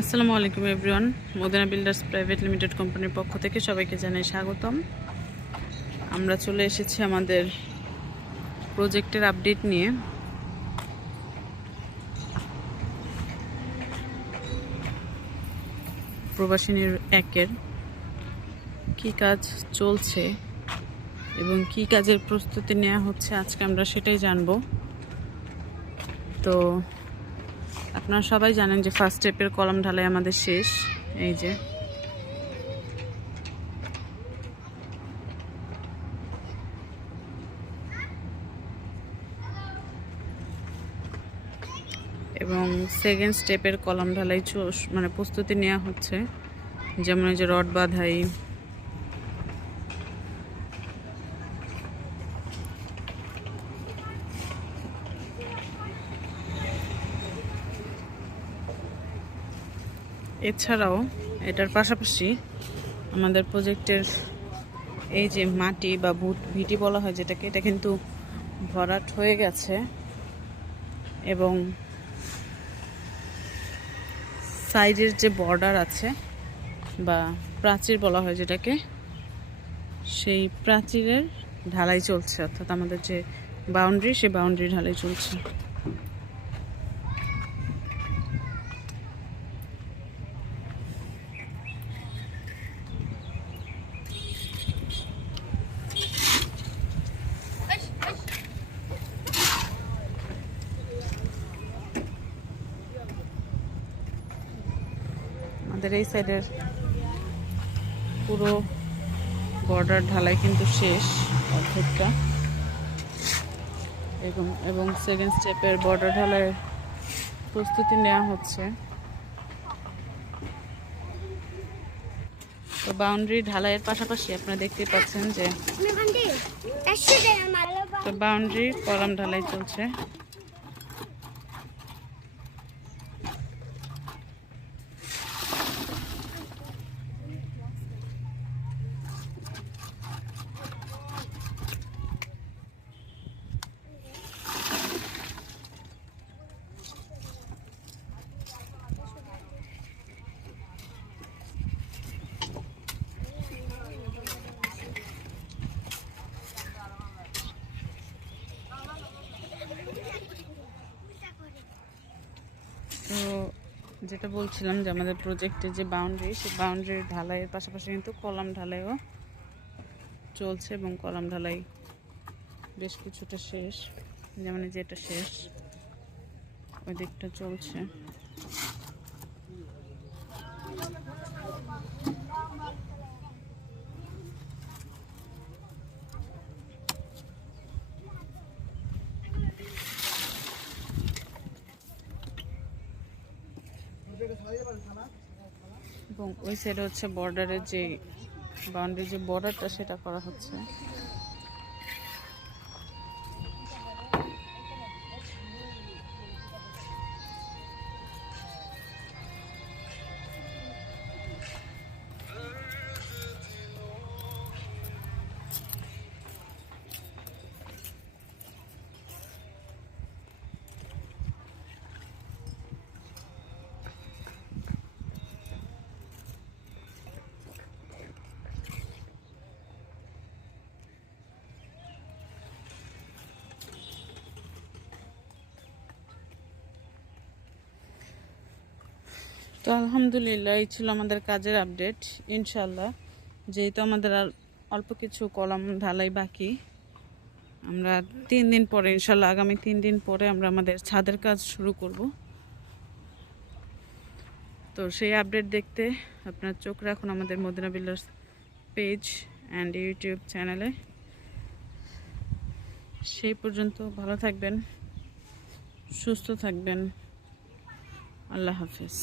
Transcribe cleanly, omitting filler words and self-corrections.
আসসালামু আলাইকুম everyone. Madina builders private limited কোম্পানির পক্ষ থেকে সবাইকে জানাই স্বাগতম। আমরা চলে এসেছি আমাদের প্রজেক্টের আপডেট নিয়ে। প্রবাসিনীর একের কি কাজ চলছে এবং কি কাজের প্রস্তুতি নেওয়া হচ্ছে আজকে আমরা সেটাই জানব। তো আপনারা সবাই জানেন যে ফার্স্ট স্টেপের কলাম ঢালাই আমাদের শেষ। এই যে এবং সেকেন্ড স্টেপের কলাম ঢালাই মানে প্রস্তুতি নেওয়া হচ্ছে, যেমন এই যে রড বাঁধাই, এছাড়াও এটার পাশাপাশি আমাদের প্রজেক্টের এই যে মাটি বা ভিটি বলা হয় যেটাকে, এটা কিন্তু ভরাট হয়ে গেছে এবং সাইডের যে বর্ডার আছে বা প্রাচীর বলা হয় যেটাকে, সেই প্রাচীরের ঢালাই চলছে, অর্থাৎ আমাদের যে বাউন্ডারি সেই বাউন্ডারি ঢালাই চলছে। আমাদের এই সাইডের পুরো বর্ডার ঢালাই কিন্তু শেষ অর্ধেকটা, এবং সেকেন্ড স্টেপের বর্ডার ঢালাইয়ের প্রস্তুতি নেওয়া হচ্ছে। তো বাউন্ডারি ঢালাইয়ের পাশাপাশি আপনারা দেখতে পাচ্ছেন যে তো বাউন্ডারি কলাম ঢালাই চলছে। তো যেটা বলছিলাম যে আমাদের প্রজেক্টের যে বাউন্ডারি, সেই বাউন্ডারির ঢালাইয়ের পাশাপাশি কিন্তু কলাম ঢালাইও চলছে এবং কলাম ঢালাই বেশ কিছুটা শেষ, যেমন যেটা শেষ ওই দিকটা চলছে। এবং ওই সাইডে হচ্ছে বর্ডারের যে বাউন্ডারি যে বর্ডারটা সেটা করা হচ্ছে। তো আলহামদুলিল্লাহ, এই ছিল আমাদের কাজের আপডেট। ইনশাল্লাহ যেহেতু আমাদের আর অল্প কিছু কলাম ঢালাই বাকি, আমরা 3 দিন পরে ইনশাল্লাহ আগামী 3 দিন পরে আমরা আমাদের ছাদের কাজ শুরু করব। তো সেই আপডেট দেখতে আপনার চোখ রাখুন আমাদের Madina builders page and YouTube চ্যানেলে। সেই পর্যন্ত ভালো থাকবেন, সুস্থ থাকবেন। আল্লাহ হাফেজ।